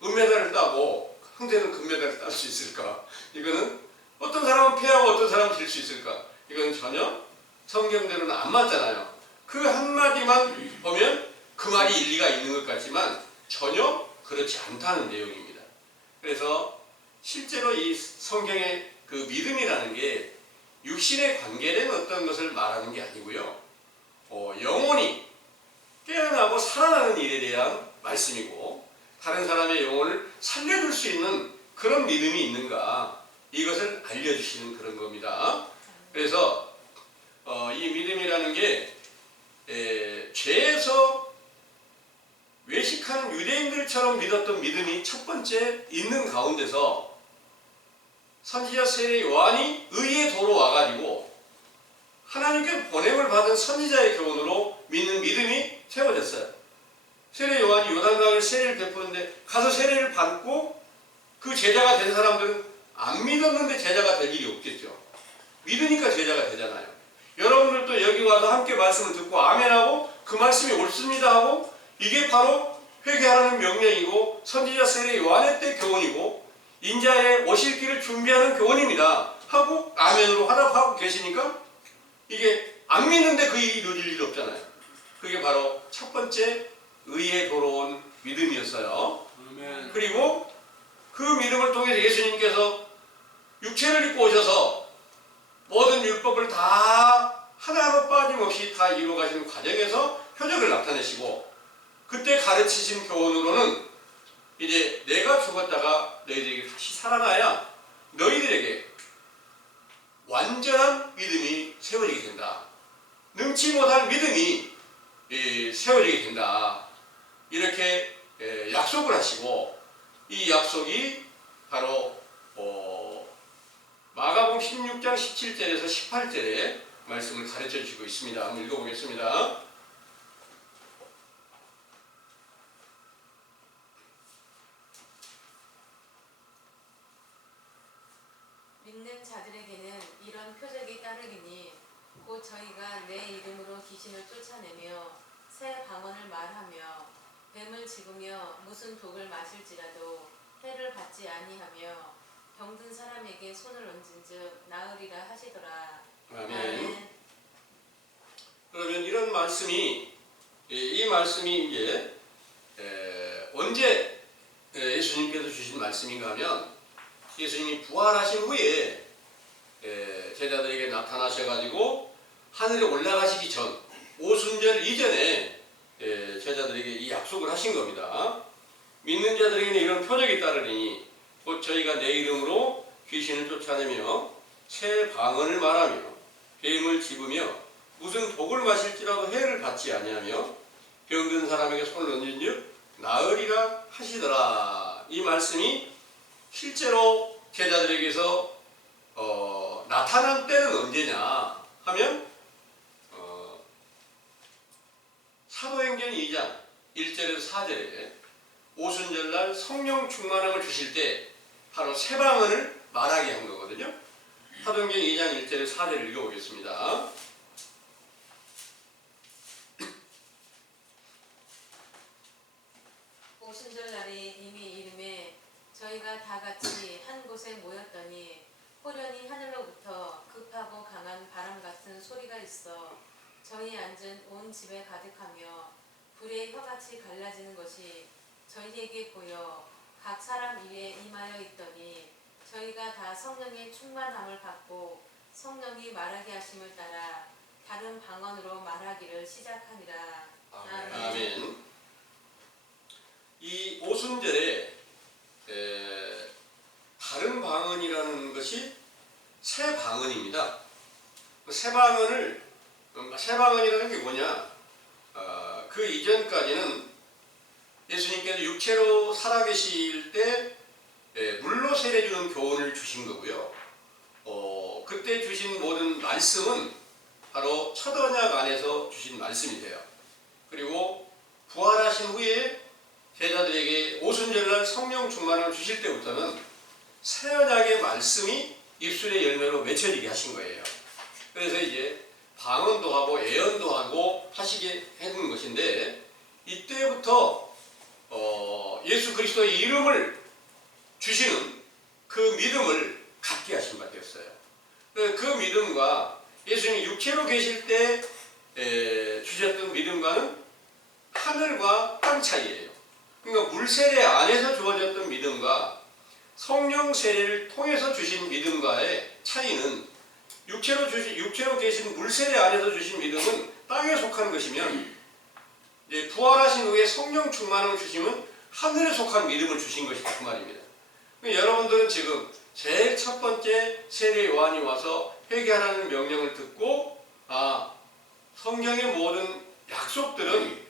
은메달을 따고 상대는 금메달을 딸 수 있을까? 이거는 어떤 사람은 패하고 어떤 사람은 질 수 있을까? 이건 전혀 성경대로는 안 맞잖아요. 그 한마디만 보면 그 말이 일리가 있는 것 같지만 전혀 그렇지 않다는 내용입니다. 그래서 실제로 이 성경의 그 믿음이라는 게 육신에 관계된 어떤 것을 말하는 게 아니고요, 영혼이 깨어나고 살아나는 일에 대한 말씀이고, 다른 사람의 영혼을 살려줄 수 있는 그런 믿음이 있는가, 이것을 알려주시는 그런 겁니다. 그래서 이 믿음이라는 게 죄에서 외식하는 유대인들처럼 믿었던 믿음이 첫 번째 있는 가운데서 선지자 세례 요한이 의의 도로 와가지고 하나님께 보냄을 받은 선지자의 교훈으로 믿는 믿음이 세워졌어요. 세례 요한이 요단강을 세례를 베푸는데 가서 세례를 받고 그 제자가 된 사람들은 안 믿었는데 제자가 될 일이 없겠죠. 믿으니까 제자가 되잖아요. 여러분들도 여기 와서 함께 말씀을 듣고 아멘하고 그 말씀이 옳습니다 하고, 이게 바로 회개하라는 명령이고 선지자 세례 요한의 때 교훈이고 인자의 오실 길을 준비하는 교훈입니다 하고 아멘으로 화답하고 계시니까 이게 안 믿는데 그 일이 이루어질 일 없잖아요. 그게 바로 첫 번째 의에 돌아온 믿음이었어요. 아멘. 그리고 그 믿음을 통해서 예수님께서 육체를 입고 오셔서 모든 율법을 다 하나도 빠짐없이 다 이루어 가시는 과정에서 표적을 나타내시고, 그때 가르치신 교훈으로는 이제 내가 죽었다가 너희들에게 다시 살아나야 너희들에게 완전한 믿음이 세워지게 된다. 능치 못할 믿음이 세워지게 된다. 이렇게 약속을 하시고, 이 약속이 바로 마가복음 16장 17절에서 18절의 말씀을 가르쳐 주시고 있습니다. 한번 읽어보겠습니다. 믿는 자들에게는 이런 표적이 따르리니 곧 저희가 내 이름으로 귀신을 쫓아내며 새 방언을 말하며 뱀을 집으며 무슨 독을 마실지라도 해를 받지 아니하며 병든 사람에게 손을 얹은즉 나으리라 하시더라. 아멘. 그러면 이런 말씀이, 이 말씀이 이제 언제 예수님께서 주신 말씀인가 하면, 예수님이 부활하신 후에 제자들에게 나타나셔가지고 하늘에 올라가시기 전, 오순절 이전에 제자들에게 이 약속을 하신 겁니다. 믿는 자들에게는 이런 표적이 따르니 곧 저희가 내 이름으로 귀신을 쫓아내며 새 방언을 말하며 뱀을 집으며 무슨 독을 마실지라도 해를 받지 아니하며 병든 사람에게 손을 얹은즉 나으리라 하시더라. 이 말씀이 실제로 제자들에게서 나타난 때는 언제냐 하면 사도행전 2장 1절에서 4절에 오순절날 성령 충만함을 주실 때 바로 새 방언을 말하게 한 거거든요. 사도행전 2장 1절에서 4절을 읽어보겠습니다. 오순절날이 이미 이름에 저희가 다 같이 한 곳에 모였더니 호련히 하늘로부터 급하고 강한 바람 같은 소리가 있어 저희 앉은 온 집에 가득하며 불의 혀같이 갈라지는 것이 저희에게 보여 각 사람 위에 임하여 있더니 저희가 다 성령의 충만함을 받고 성령이 말하게 하심을 따라 다른 방언으로 말하기를 시작하니라. 아멘. 아멘. 이 오순절에 다른 방언이라는 것이 새 방언입니다. 새 방언이라는 게 뭐냐? 그 이전까지는 예수님께서 육체로 살아계실 때 물로 세례 주는 교훈을 주신 거고요. 그때 주신 모든 말씀은 바로 첫 언약 안에서 주신 말씀이 돼요. 그리고 부활하신 후에 제자들에게 오순절날 성령 충만을 주실 때부터는 새 언약의 말씀이 입술의 열매로 맺혀지게 하신 거예요. 그래서 이제 방언도 하고 예언도 하고 하시게 해둔 것인데, 이때부터 예수 그리스도의 이름을 주시는 그 믿음을 갖게 하신 바 되었어요. 그 믿음과 예수님이 육체로 계실 때 주셨던 믿음과는 하늘과 땅 차이예요. 그러니까 물 세례 안에서 주어졌던 믿음과 성령 세례를 통해서 주신 믿음과의 차이는, 육체로 계신 물 세례 안에서 주신 믿음은 땅에 속한 것이면, 이제 부활하신 후에 성령 충만을 주시면 하늘에 속한 믿음을 주신 것이다, 그 말입니다. 그러니까 여러분들은 지금 제일 첫 번째 세례 요한이 와서 회개하라는 명령을 듣고, 성경의 모든 약속들은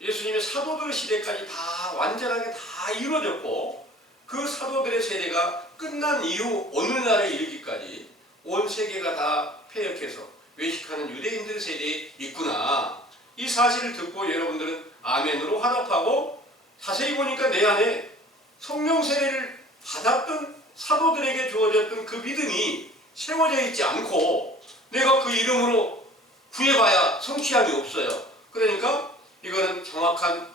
예수님의 사도들 시대까지 다 완전하게 다 이루어졌고, 그 사도들의 세례가 끝난 이후 오늘날에 이르기까지 온 세계가 다 폐역해서 외식하는 유대인들의 세대에 있구나, 이 사실을 듣고 여러분들은 아멘으로 화답하고, 자세히 보니까 내 안에 성령 세례를 받았던 사도들에게 주어졌던 그 믿음이 세워져 있지 않고 내가 그 이름으로 구해봐야 성취함이 없어요. 그러니까 이거는 정확한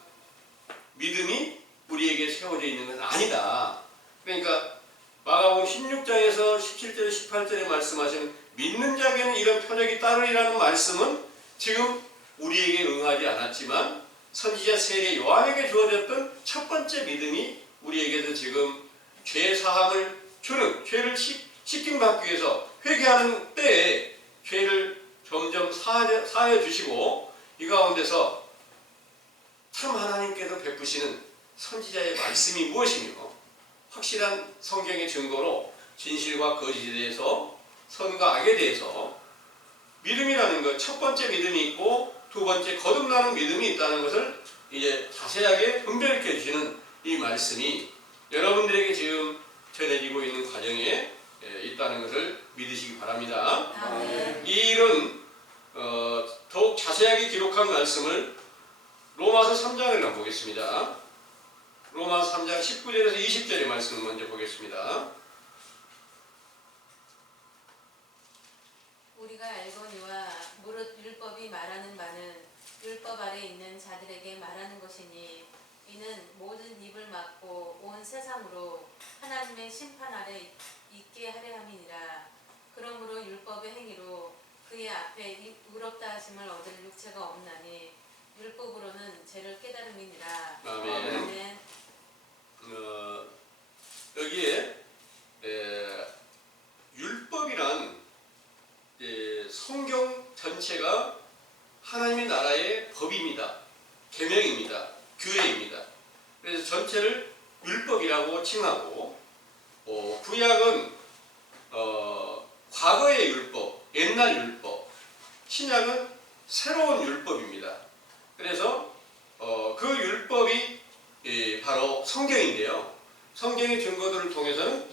믿음이 우리에게 세워져 있는 건 아니다. 그러니까 마가복음 16장에서 17절 18절에 말씀하시는 믿는 자에게는 이런 표적이 따르리라는 말씀은 지금 우리에게 응하지 않았지만 선지자 세례 요한에게 주어졌던 첫 번째 믿음이 우리에게도 지금 죄 사함을 주는, 죄를 씻김 받기 위해서 회개하는 때에 죄를 점점 사하여 주시고, 이 가운데서 참 하나님께서 베푸시는 선지자의 말씀이 무엇이며, 확실한 성경의 증거로 진실과 거짓에 대해서, 선과 악에 대해서 믿음이라는 것, 첫 번째 믿음이 있고 두 번째 거듭나는 믿음이 있다는 것을 이제 자세하게 분별해 주시는 이 말씀이 여러분들에게 지금 전해지고 있는 과정에 있다는 것을 믿으시기 바랍니다. 아멘. 이 일은 더욱 자세하게 기록한 말씀을 로마서 3장을 한번 보겠습니다. 로마서 3장 19절에서 20절의 말씀을 먼저 보겠습니다. 우리가 알거니와 무릇 율법이 말하는 바는 율법 아래 있는 자들에게 말하는 것이니, 이는 모든 입을 막고 온 세상으로 하나님의 심판 아래 있게 하려 함이니라. 그러므로 율법의 행위로 그의 앞에 의롭다 하심을 얻을 육체가 없나니 율법으로는 죄를 깨달음이니라. 아멘. 아멘. 여기에 율법이란 성경 전체가 하나님의 나라의 법입니다. 계명입니다. 규례입니다. 그래서 전체를 율법이라고 칭하고, 구약은 과거의 율법, 옛날 율법, 신약은 새로운 율법입니다. 그래서 그 율법이 바로 성경인데요. 성경의 증거들을 통해서는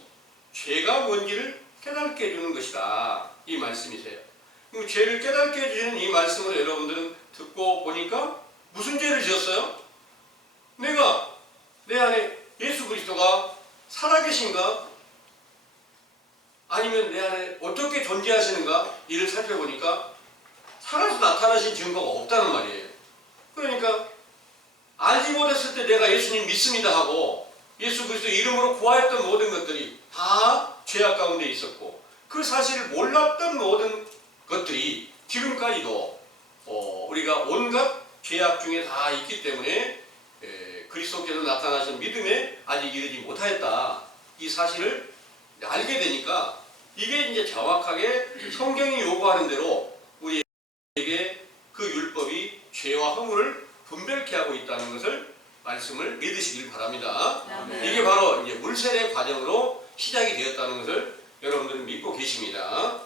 죄가 뭔지를 깨닫게 해주는 것이다, 이 말씀이세요. 그럼 죄를 깨닫게 해주시는 이 말씀을 여러분들은 듣고 보니까 무슨 죄를 지었어요? 내가 내 안에 예수 그리스도가 살아계신가? 아니면 내 안에 어떻게 존재하시는가? 이를 살펴보니까 살아서 나타나신 증거가 없다는 말이에요. 그러니까 알지 못했을 때 내가 예수님 믿습니다 하고 예수 그리스도 이름으로 구하였던 모든 것들이 다 죄악 가운데 있었고, 그 사실을 몰랐던 모든 것들이 지금까지도 우리가 온갖 죄악 중에 다 있기 때문에 그리스도께서 나타나신 믿음에 아직 이르지 못하였다, 이 사실을 알게 되니까 이게 이제 정확하게 성경이 요구하는 대로 우리에게 그 율법이 죄와 허물을 분별케 하고 있다는 것을 말씀을 믿으시길 바랍니다. 아멘. 이게 바로 이제 물세례 과정으로 시작이 되었다는 것을 여러분들은 믿고 계십니다.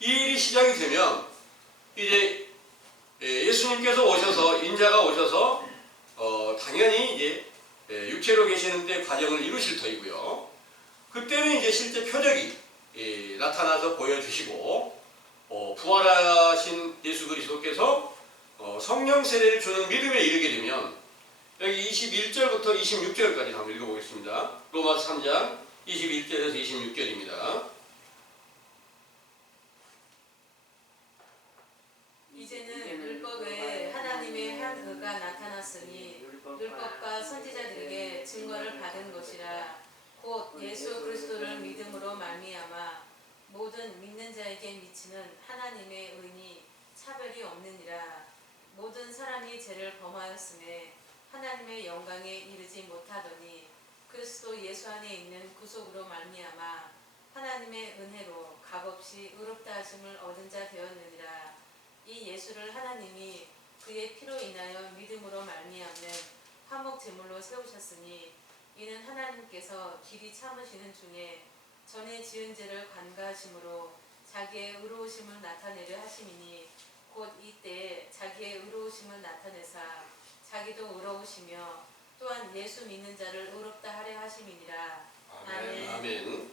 이 일이 시작이 되면 이제 예수님께서 오셔서, 인자가 오셔서 당연히 이제 육체로 계시는 때 과정을 이루실 터이고요. 그때는 이제 실제 표적이 나타나서 보여주시고, 부활하신 예수 그리스도께서 성령 세례를 주는 믿음에 이르게 되면, 여기 21절부터 26절까지 한번 읽어보겠습니다. 로마서 3장 21절에서 26절입니다. 이제는 율법 외에 하나님의 한 그가 나타났으니 율법과 선지자들에게 증거를 받은 것이라. 곧 예수 그리스도를 믿음으로 말미암아 모든 믿는 자에게 미치는 하나님의 의니 차별이 없느니라. 모든 사람이 죄를 범하였음에 하나님의 영광에 이르지 못하더니 그리스도 예수 안에 있는 구속으로 말미암아 하나님의 은혜로 값없이 의롭다 하심을 얻은 자 되었느니라. 이 예수를 하나님이 그의 피로 인하여 믿음으로 말미암는 화목 제물로 세우셨으니, 이는 하나님께서 길이 참으시는 중에 전에 지은 죄를 관가하심으로 자기의 의로우심을 나타내려 하심이니, 곧 이때에 자기의 의로우심을 나타내사 자기도 의로우시며 또한 예수 믿는 자를 의롭다 하려 하심이니라. 아멘. 아멘.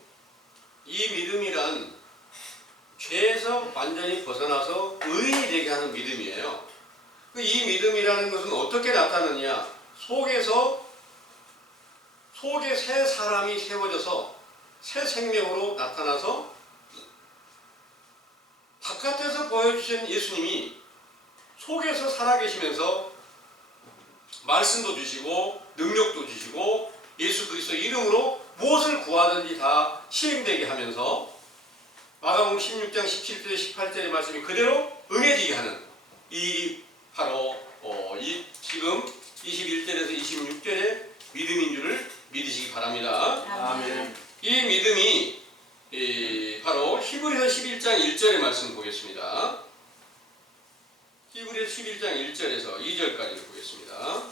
이 믿음이란 죄에서 완전히 벗어나서 의인이 되게 하는 믿음이에요. 이 믿음이라는 것은 어떻게 나타나느냐? 속에 새 사람이 세워져서 새 생명으로 나타나서 바깥에서 보여주신 예수님이 속에서 살아계시면서 말씀도 주시고 능력도 주시고 예수 그리스도 이름으로 무엇을 구하든지 다 시행되게 하면서 마가복음 16장 17절 18절의 말씀이 그대로 응해지게 하는 이 바로 이 지금 보겠습니다. 히브리서 11장 1절에서 2절까지를 보겠습니다.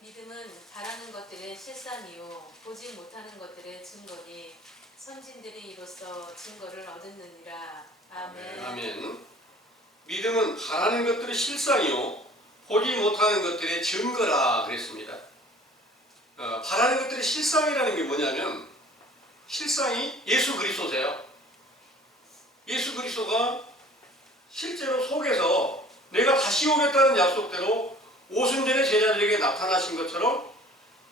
믿음은 바라는 것들의 실상이요 보지 못하는 것들의 증거니 선진들이 이로써 증거를 얻었느니라. 아멘. 아멘. 믿음은 바라는 것들의 실상이요 보지 못하는 것들의 증거라 그랬습니다. 바라는 것들의 실상이라는 게 뭐냐면 실상이 예수 그리스도세요. 예수 그리스도가 실제로 속에서 내가 다시 오겠다는 약속대로 오순절의 제자들에게 나타나신 것처럼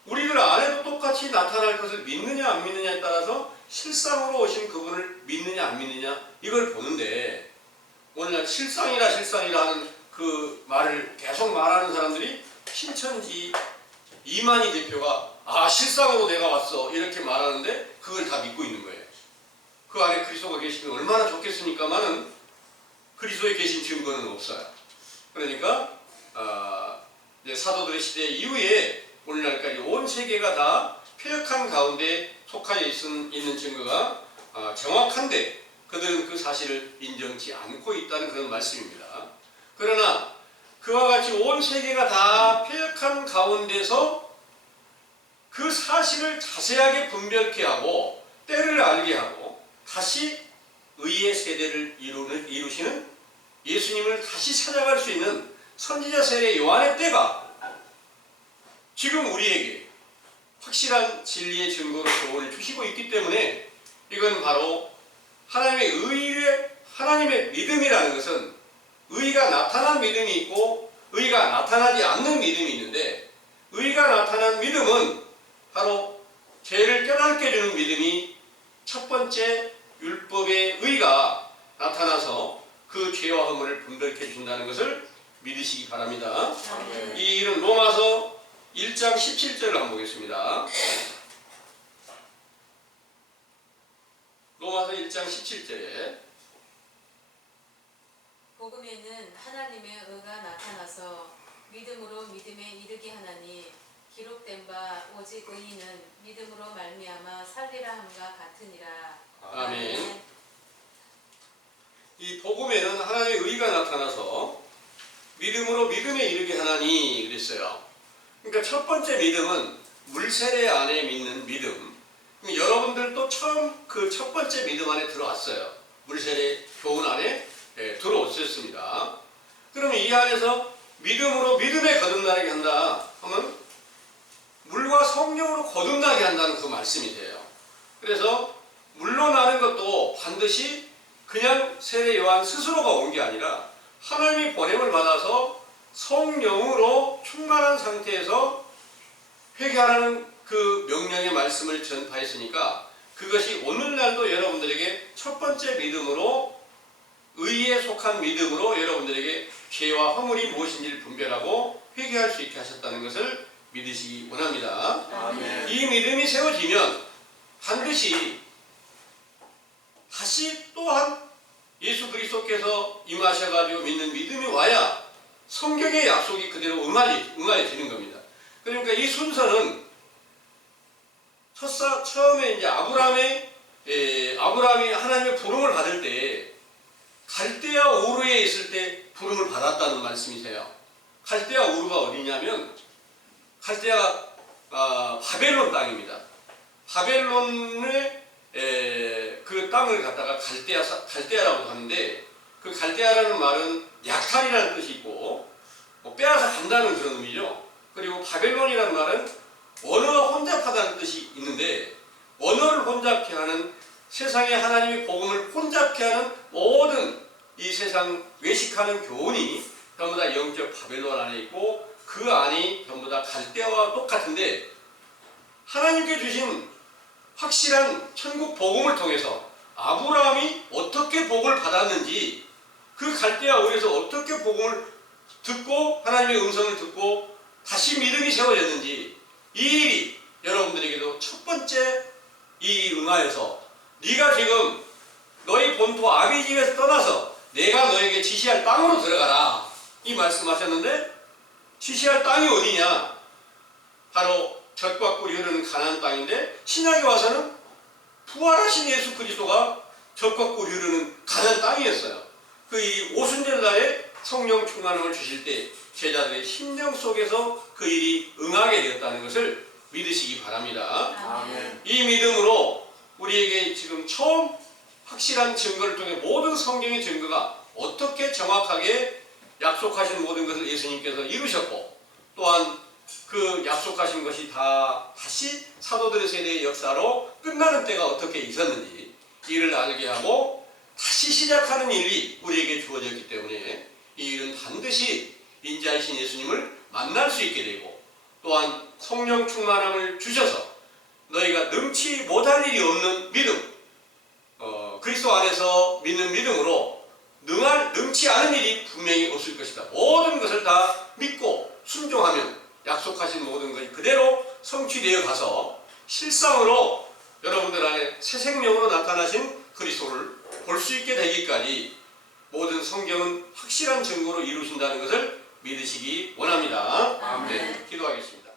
우리들 안에도 똑같이 나타날 것을 믿느냐 안 믿느냐에 따라서 실상으로 오신 그분을 믿느냐 안 믿느냐 이걸 보는데, 오늘날 실상이라 하는 그 말을 계속 말하는 사람들이 신천지 이만희 대표가 실상으로 내가 왔어 이렇게 말하는데 그걸 다 믿고 있는 거예요. 그 안에 그리스도가 계시면 얼마나 좋겠습니까마는 그리스도에 계신 증거는 없어요. 그러니까 이제 사도들의 시대 이후에 오늘날까지 온 세계가 다 폐역한 가운데 속하여 있는 증거가 정확한데 그들은 그 사실을 인정치 않고 있다는 그런 말씀입니다. 그러나 그와 같이 온 세계가 다 폐역한 가운데서 그 사실을 자세하게 분별케 하고 때를 알게 하고 다시 의의 세대를 이루시는 예수님을 다시 찾아갈 수 있는 선지자 세례 요한의 때가 지금 우리에게 확실한 진리의 증거로 교훈을 주시고 있기 때문에 이건 바로 하나님의 믿음이라는 것은 의가 나타난 믿음이 있고 의가 나타나지 않는 믿음이 있는데, 의가 나타난 믿음은 바로 죄를 깨닫게 해주는 믿음이 첫 번째 율법의 의가 나타나서 그 죄와 허물을 분별케 해준다는 것을 믿으시기 바랍니다. 아멘. 이 일은 로마서 1장 17절을 한번 보겠습니다. 로마서 1장 17절에 복음에는 하나님의 의가 나타나서 믿음으로 믿음에 이르게 하나니 기록된 바 오직 의인은 믿음으로 말미암아 살리라 함과 같으니라. 아멘. 이 복음에는 하나님의 의가 나타나서 믿음으로 믿음에 이르게 하나니 그랬어요. 그러니까 첫 번째 믿음은 물세례 안에 믿는 믿음. 여러분들도 처음 그 첫 번째 믿음 안에 들어왔어요. 물세례 교훈 안에 들어오셨습니다. 그러면 이 안에서 믿음으로 믿음에 거듭나게 한다 하면 물과 성령으로 거듭나게 한다는 그 말씀이 돼요. 그래서 물로 나는 것도 반드시 그냥 세례 요한 스스로가 온 게 아니라 하나님이 보냄을 받아서 성령으로 충만한 상태에서 회개하라는 그 명령의 말씀을 전파했으니까 그것이 오늘날도 여러분들에게 첫 번째 믿음으로 의에 속한 믿음으로 여러분들에게 죄와 허물이 무엇인지를 분별하고 회개할 수 있게 하셨다는 것을 믿으시기 원합니다. 아멘. 이 믿음이 세워지면 반드시 다시 또한 예수 그리스도께서 임하셔가지고 믿는 믿음이 와야 성경의 약속이 그대로 응하여지는 겁니다. 그러니까 이 순서는 처음에 이제 아브라함이 하나님의 부름을 받을 때 갈대아 우르에 있을 때 부름을 받았다는 말씀이세요. 갈대아 우르가 어디냐면 갈대아 바벨론 땅입니다. 바벨론의 그 땅을 갖다가 갈대아라고 하는데 그 갈대아라는 말은 약탈이라는 뜻이 있고 빼앗아 간다는 그런 의미죠. 그리고 바벨론이라는 말은 언어가 혼잡하다는 뜻이 있는데 언어를 혼잡케 하는 세상에 하나님의 복음을 혼잡케 하는 모든 이 세상 외식하는 교훈이 전부 다 영적 바벨론 안에 있고 그 안이 전부 다 갈대아와 똑같은데 하나님께 주신 확실한 천국 복음을 통해서 아브라함이 어떻게 복을 받았는지 그 갈대아 우에서 어떻게 복음을 듣고 하나님의 음성을 듣고 다시 믿음이 세워졌는지 이 일이 여러분들에게도 첫 번째 이 응하여서 네가 지금 너희 본토 아비 집에서 떠나서 내가 너에게 지시할 땅으로 들어가라 이 말씀하셨는데 지시할 땅이 어디냐? 바로 젖과 꿀이 흐르는 가나안 땅인데 신약에 와서는 부활하신 예수 그리스도가 적과 꿀이 흐르는 가난 땅이었어요. 그 이 오순절 날에 성령 충만함을 주실 때 제자들의 심령 속에서 그 일이 응하게 되었다는 것을 믿으시기 바랍니다. 아멘. 이 믿음으로 우리에게 지금 처음 확실한 증거를 통해 모든 성경의 증거가 어떻게 정확하게 약속하신 모든 것을 예수님께서 이루셨고, 또한 그 약속하신 것이 다시 사도들의 세대의 역사로 끝나는 때가 어떻게 있었는지 이를 알게 하고 다시 시작하는 일이 우리에게 주어졌기 때문에 이 일은 반드시 인자이신 예수님을 만날 수 있게 되고, 또한 성령 충만함을 주셔서 너희가 능치 못할 일이 없는 믿음, 그리스도 안에서 믿는 믿음으로 능치 않은 일이 분명히 없을 것이다. 모든 것을 다 믿고 순종하면 약속하신 모든 것이 그대로 성취되어 가서 실상으로 여러분들 안에 새 생명으로 나타나신 그리스도를 볼 수 있게 되기까지 모든 성경은 확실한 증거로 이루신다는 것을 믿으시기 원합니다. 아멘. 네, 기도하겠습니다.